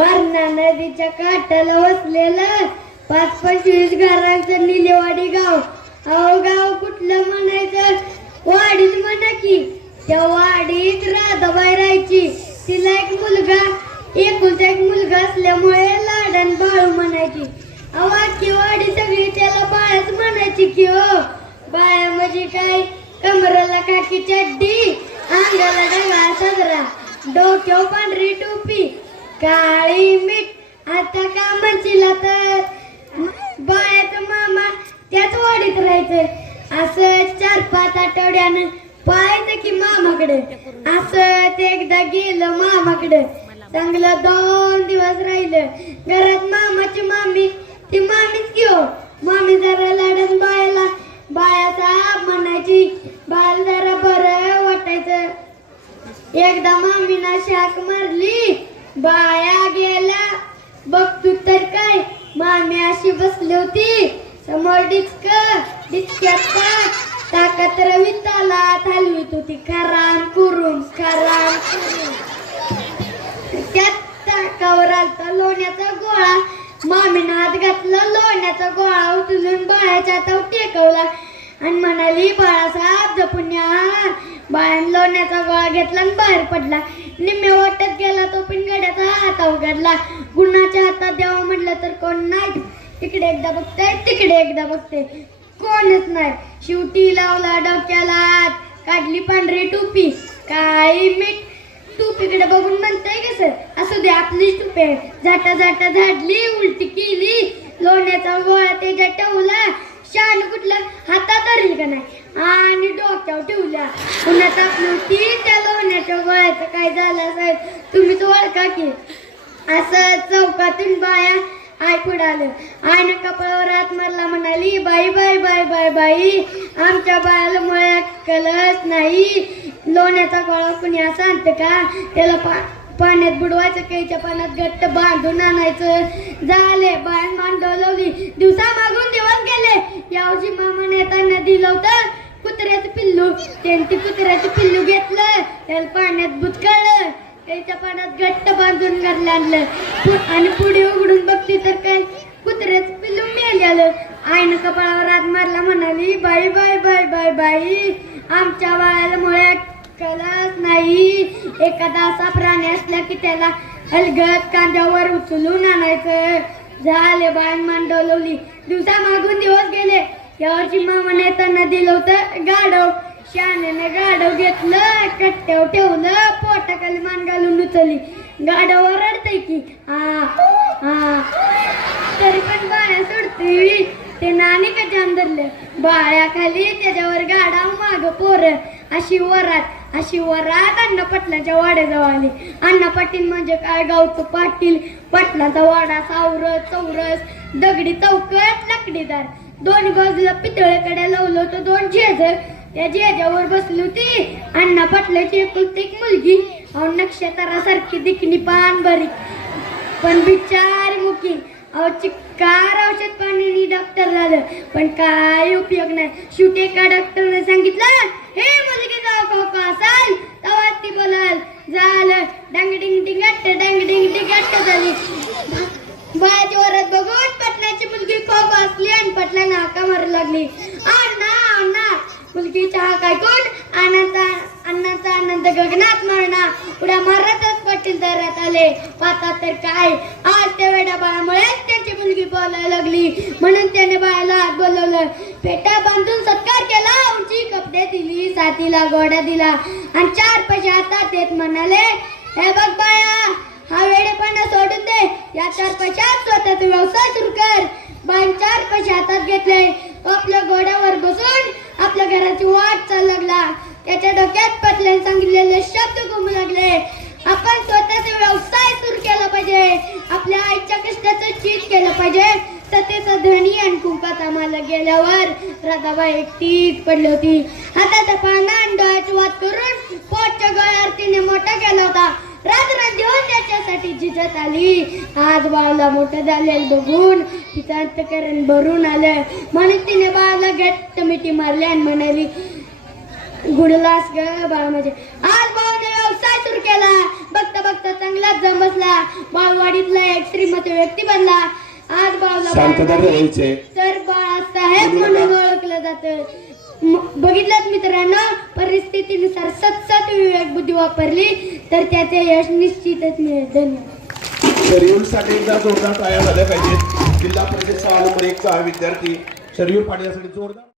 वारणा नदीच्या काठाला वसलेलं 5-25 घरांचं निलेवाडी गाव. अहो गाव कुठलं म्हणायचं? वाडीच म्हणा की. त्या वाडीत राधाबाई राहायची. तिला एक मुलगा, एकुलता एक मुलगा असल्यामुळे लाडन बाळू म्हणायची. अहो अख्खी वाडी सगळी त्याला बाळच म्हणायची की हो. बाळा म्हणजे काय? कमराला काकी चड्डी, अंगाला ढगाळ सदरा, डोक्यावर पांढरी टोपी, काळी मीठ. आता का म्हणशील तर बाळ्याचा मामा त्याच वाडीत राहायचं. असं 4-5 आठवड्यानं पाहायचं की मामाकडे. असं ते एकदा गेलं मामाकडे. चांगलं 2 दिवस राहिलं. घरात मामाची मामी, ती मामीच की हो. मामी जरा लाडन बाळाला बाळाचा म्हणायची. बाळ जरा बरं वाटायचं. एकदा मामीना शाक मारली, बाया गेला. बघतो तर काय, मामी अशी बसली होती. समोर डिचक्यात ताकात रविताला हलवीत होती. खराम कुरुम खराम कुरुम. त्यात ताकावर आलता लोण्याचा गोळा. मामीनं हात घातला. लोण्याचा गोळा उचलून बाळाच्या हातावर टेकवला आणि म्हणाली, बाळासाहेब जपून या. बाळानं लोण्याचा गोळा घेतला आणि बाहेर पडला. निम्म्या वाटत गेला तो पिनगड्याचा हात अवघडला. गुणाच्या हातात द्यावं म्हटलं तर कोण नाही. इकडे एकदा बघते, तिकडे एकदा बघते, कोणच नाही. शेवटी लावला डोक्याला हात, काढली पांढरी टोपी, काळी मीठ. टोपीकडे बघून म्हणताय कसं? असू दे आपली टोपी. झाटा झाटा झाडली, उलटी केली. लोण्याचा गोळा त्याच्या ठेवला. शान कुठला हातात धरली का नाही आणि डोक्यावर ठेवल्या. पुन्हा तापली होती. त्या लोण्याच्या गोळ्याचं काय झालं साहेब तुम्हीच ओळखा की. असं चौकातून बाया आय पुढे आलं. आईनं कपाळावर हात मारला. म्हणाली, बाई बाई बाई बाई बाई, आमच्या बाळाला मुळे कलच नाही. लोण्याचा गोळा कुणी असं आणतं का? त्याला पाण्यात बुडवायचं, कैच्या पाण्यात घट्ट बांधून आणायचं. झाले बाळान मान डोलवली. दिवसा मागून दिवस गेले. यावर्षी मामा नेताना दिलं होतं कुत्र्याचं पिल्लू. त्यांनी कुत्र्याचं पिल्लू घेतलं, त्याला पाण्यात बुचकळलं, कैच्या पाण्यात घट्ट बांधून घरला आणलं आणि पुढे उघडून बघती तर काय, कुत्र्याचं पिल्लू मेलेलं. आईनं कपाळावर हात मारला. म्हणाली, बाई बाई बाई बाई बाई, आमच्या बाळाला मुळे कळत नाही. एखादा असा प्राणी असला की त्याला हलगत कांद्यावर उचलून आणायचं. झाले बाळान मान डोलवली. दिवसा मागून दिवस गेले. यावर्षी मामाने येताना दिलं होतं गाढव. शानेने गाढव घेतलं, कट्ट्यावर ठेवलं, पोटाखाली मान घालून उचलली. गाढव रडतय की तरी पण बाळ्या सोडते. ते नाणी का जाम धरले. बाळ्याखाली त्याच्यावर गाडा, माग पोर. अशी वरात अण्णा पाटलांच्या वाड्याजवळ आली. अण्णा पाटील म्हणजे काय? गावचं पाटील. पाटलाचा वाडा सावरस चौरस, दगडी चौकट, लाकडीदार. दोन बाजूला पितळेकडे लावलं होतं 2 झेज. त्या झेजावर बसली होती अण्णा पाटलाची एकुलती एक मुलगी. नक्षत्रासारखी दिखणी, पान बारीक, पण बिचार मुकी. चिक्कार औषध पाण्याने डॉक्टर झालं, पण काय उपयोग नाही. शेवटी एका डॉक्टरने सांगितलं, हे मुलगी जाऊ का असाल तेव्हा ती बोलाल. झालं डांगडिंग डिंगट डांगडिंग डिंगट झाली. बाळाची वरात बघून पाटलाची मुलगी खोक असली आणि पाटलांना हाका मारू लागली. अण्णा अण्णा. मुलगीचा हाक ऐकून अण्णाचा आनंद गगनात मारला. उड्या मारतच पाटील दारात आले. पाहतात तर काय, आज त्या वेड्या बाळामुळे त्यांची मुलगी बोलायला लागली. म्हणून त्याने बाळाला हात बोलवलं, पेटा बांधून सत्कार केला, उंची कपडे दिली, साथीला गोडा दिला आणि 4 पैसे हातात देत म्हणाले, हे बघ बाळा, हा वेडेपणा सोडून दे. या 4 पैशात स्वतःचा व्यवसाय सुरू कर. बाळाने 4 पैसे हातात घेतले. आपल्या घोड्यावर बसून आपल्या घराची वाट चालू लागला. त्याच्या डोक्यात पाटलांनी सांगितलेले शब्द घुमू लागले. आपण स्वतःचा व्यवसाय सुरू केला पाहिजे. आपल्या आईच्या कष्टाचं चीज केलं पाहिजे. सतेचा धनी आणि कुंकात आम्हाला गेल्यावर राधाबाई एकटीच पडली होती. हाताचा पाना आणि डोळ्याची वाट करून पोटच्या गळ्यावर तिने मोठा केला होता. रात्र दिवस त्याच्यासाठी झिजत आली. आज बाळाला मोठं झालेलं बघून तिचं अंतःकरण भरून आलं. म्हणून तिने बाळाला घट्ट मिठी मारली आणि म्हणाली, गुडलास ग बाळा माझे. आज बाळाने व्यवसाय सुरू केला. बघता बघता चांगला जमसला बाळवाडीतला एक श्रीमंत व्यक्ती बनला. आज बाळला शांतता ठेवायचे. तर बाळासाहेब म्हणून ओळखलं जातं. बघितलं मित्रांनो, परिस्थितीनुसार सतत विवेक बुद्धी वापरली तर त्याचे यश निश्चितच मिळेल. धन्यवाद. शरीरसाठी एकदा जोरदार टाळ्या झाल्या पाहिजेत. जिल्हा परिषद शाळा नंबर 1 चा विद्यार्थी शरीर पाडण्यासाठी जोरदार